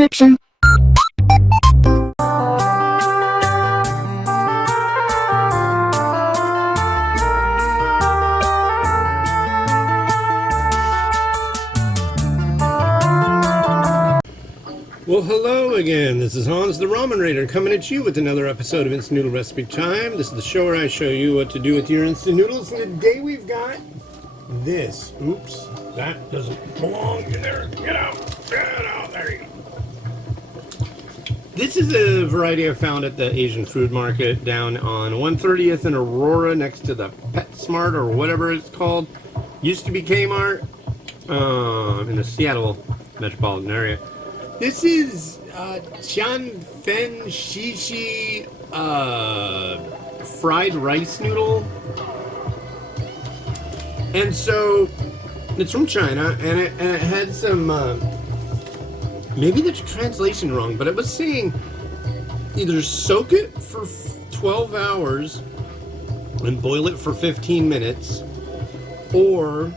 description. Well, hello again. This is Hans the Ramen Raider coming at you with another episode of Instant Noodle Recipe Time. This is the show where I show you what to do with your instant noodles. And today we've got this. Oops, that doesn't belong in there. Get out. Get out. There you go. This is a variety I found at the Asian food market down on 130th and Aurora next to the PetSmart or whatever it's called. Used to be Kmart in the Seattle metropolitan area. This is Qianfen Xishi fried rice noodle. And so it's from China, and it had some, maybe the translation wrong, but it was saying either soak it for 12 hours and boil it for 15 minutes, or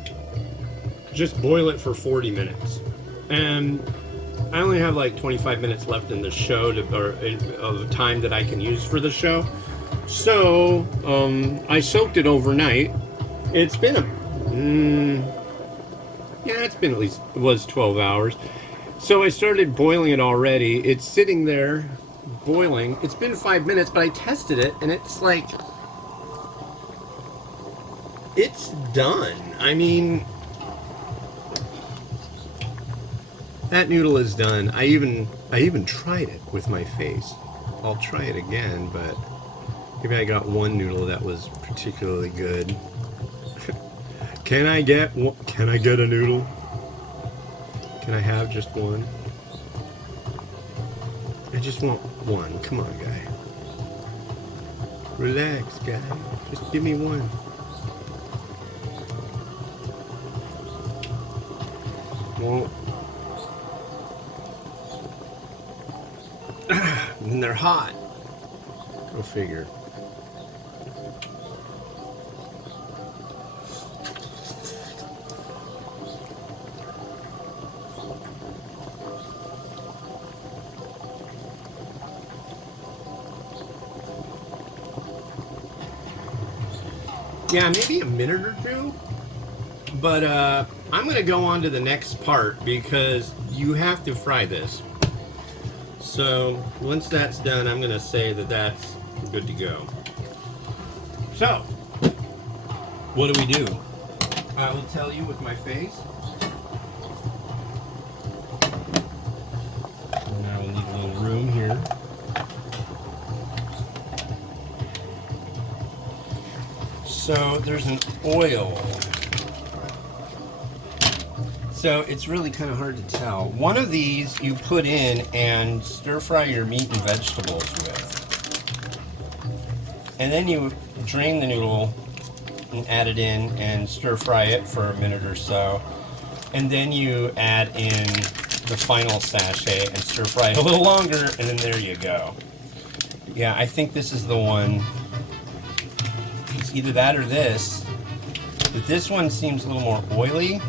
just boil it for 40 minutes. And I only have like 25 minutes left in the show of time that I can use for the show. So, I soaked it overnight. It's been it was 12 hours. So I started boiling it already. It's sitting there boiling. It's been 5 minutes, but I tested it and it's like, it's done. I mean, that noodle is done. I even tried it with my face. I'll try it again, but maybe I got one noodle that was particularly good. Can I get a noodle? Can I have just one? I just want one. Come on, guy. Relax, guy. Just give me one. Well, and they're hot. Go figure. Yeah, maybe a minute or two. But I'm going to go on to the next part because you have to fry this. So once that's done, I'm going to say that that's good to go. So, what do we do? I will tell you with my face. And I will need a little room here. So there's an oil. So it's really kind of hard to tell. One of these you put in and stir fry your meat and vegetables with. And then you drain the noodle and add it in and stir fry it for a minute or so. And then you add in the final sachet and stir fry it a little longer, and then there you go. Yeah, I think this is the one. It's either that or this. But this one seems a little more oily.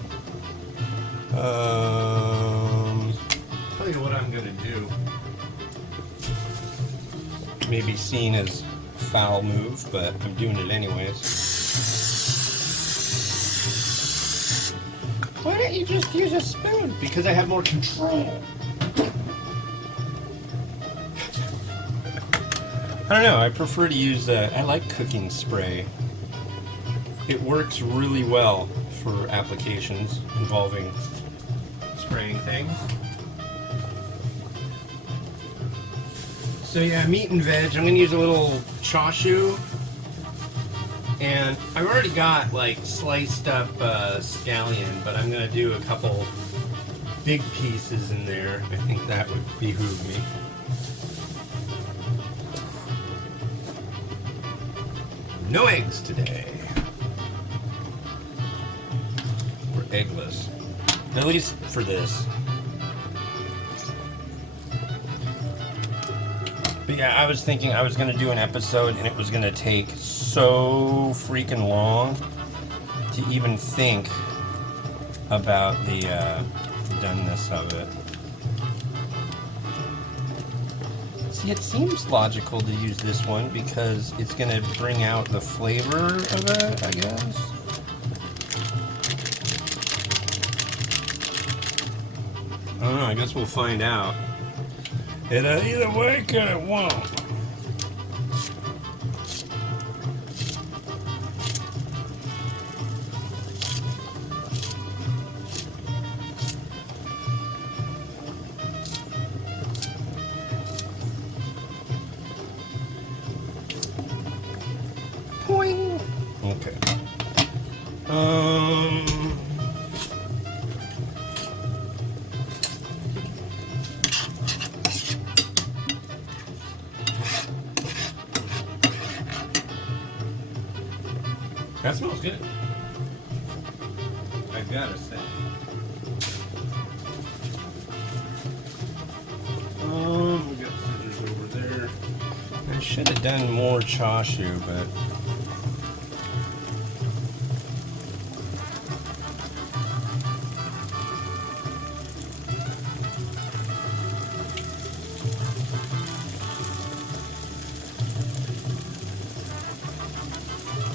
Tell you what I'm gonna do. Maybe seen as foul move, but I'm doing it anyways. Why don't you just use a spoon? Because I have more control. I don't know, I prefer to use, I like cooking spray. It works really well for applications involving spraying things. So yeah, meat and veg. I'm gonna use a little chashu, and I've already got like sliced up scallion, but I'm gonna do a couple big pieces in there. I think that would behoove me. No eggs today. We're eggless. At least for this. But yeah, I was thinking I was going to do an episode and it was going to take so freaking long to even think about the doneness of it. See, it seems logical to use this one because it's going to bring out the flavor of it, I guess. I don't know, I guess we'll find out. It'll either work or it won't. Poing. Okay. That smells good. I've gotta say. We got scissors over there. I should have done more chashu, but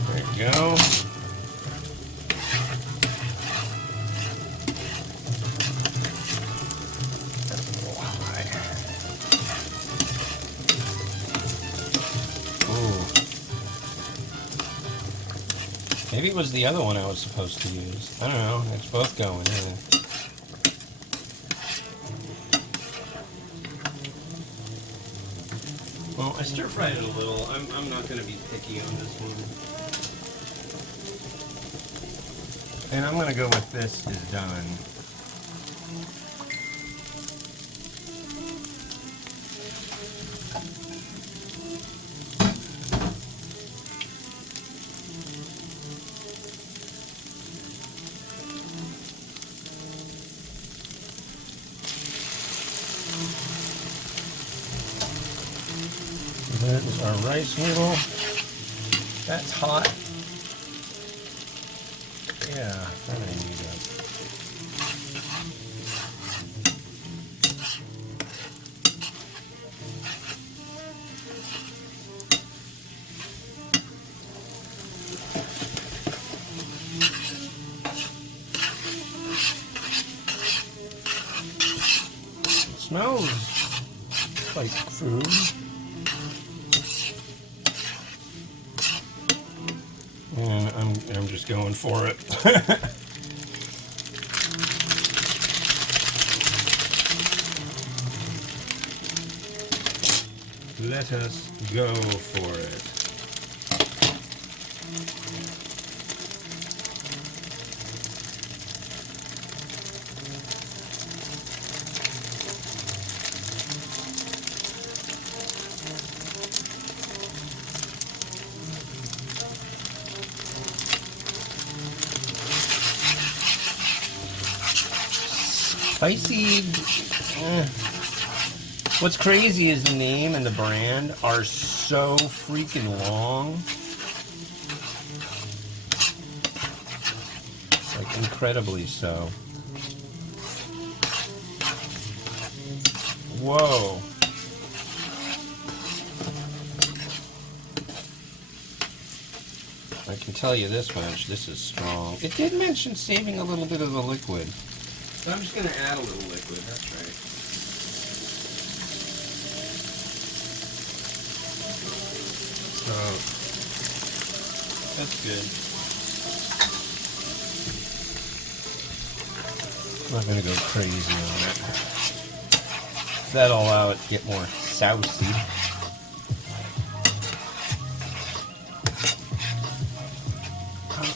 there you go. That's a little high. Ooh. Maybe it was the other one I was supposed to use. I don't know. It's both going in. Well, I stir fried it a little. I'm not going to be picky on this one. And I'm going to go with this is done. That is our rice noodle. That's hot. Yeah, that I need it. It smells like food. And I'm just going for it. Let us go for it. Spicy. What's crazy is the name and the brand are so freaking long. Like incredibly so. Whoa. I can tell you this much, this is strong. It did mention saving a little bit of the liquid. So I'm just going to add a little liquid, that's right. So, that's good. I'm not going to go crazy on it. That'll allow it to get more saucy.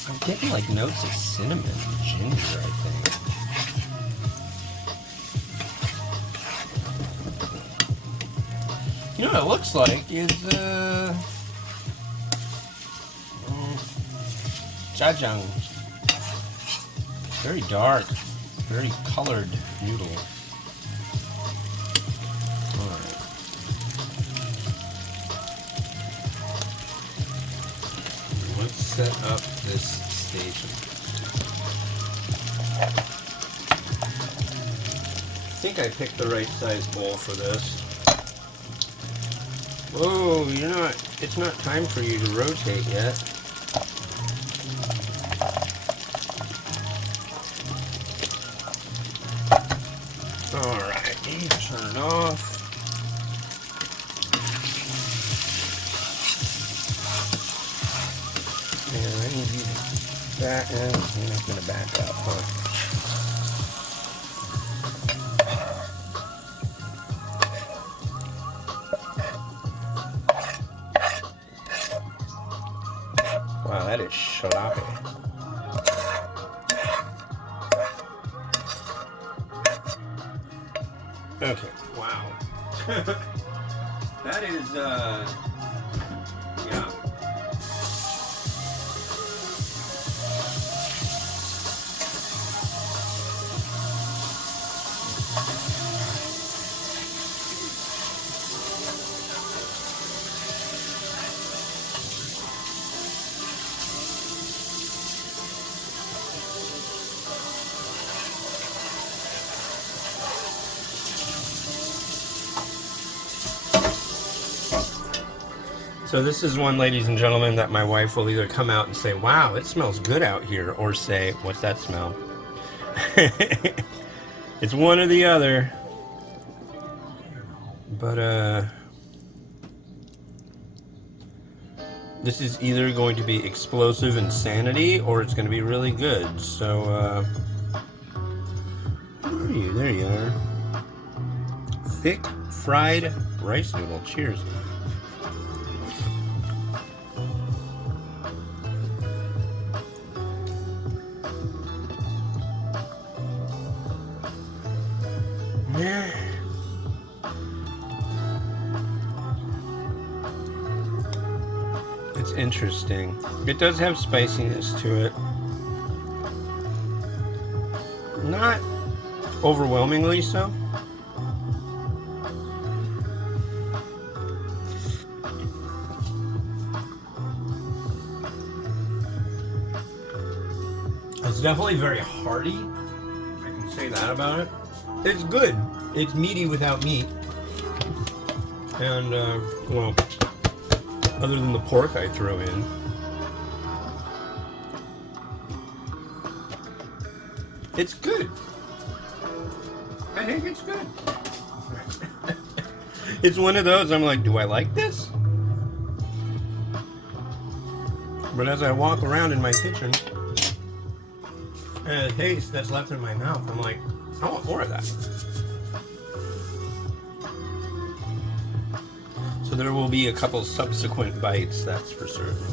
I'm getting like notes of cinnamon and ginger, I think. You know what it looks like is jajang. Very dark, very colored noodle. Alright. Let's set up this station. I think I picked the right size bowl for this. Whoa, it's not time for you to rotate yet. Alright, turn it off. And I need you to back, you're not going to back up, huh? Wow, that is sloppy. Okay, wow. That is, yeah. So this is one, ladies and gentlemen, that my wife will either come out and say, wow, it smells good out here, or say, what's that smell? It's one or the other. But, this is either going to be explosive insanity, or it's going to be really good. So, where are you? There you are. Thick fried rice noodle. Cheers. It's interesting. It does have spiciness to it. Not overwhelmingly so. It's definitely very hearty. I can say that about it. It's good. It's meaty without meat. And, well, other than the pork I throw in. It's good. I think it's good. It's one of those, I'm like, do I like this? But as I walk around in my kitchen, and the taste that's left in my mouth, I'm like, I want more of that. So there will be a couple subsequent bites, that's for certain.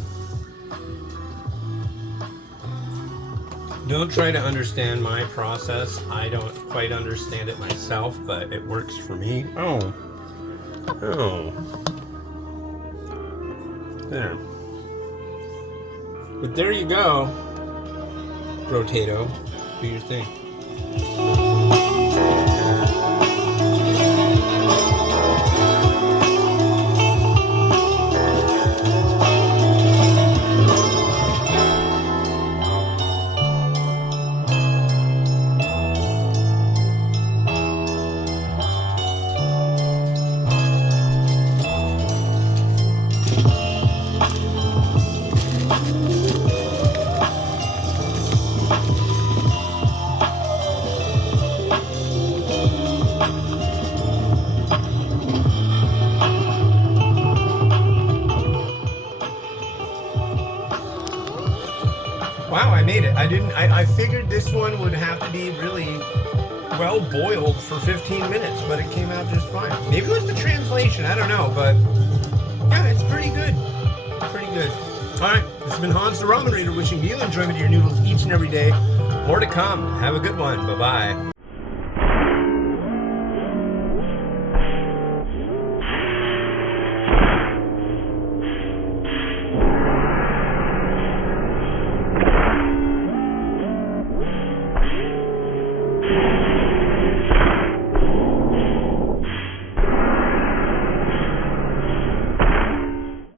Don't try to understand my process. I don't quite understand it myself, but it works for me. Oh. There. But there you go. Rotato. Do your thing. Wow, I made it. I figured this one would have to be really well boiled for 15 minutes, but it came out just fine. Maybe it was the translation, I don't know, but yeah, it's pretty good. Pretty good. Alright, this has been Hans the Ramen Reader wishing you enjoyment of your noodles each and every day. More to come. Have a good one. Bye-bye.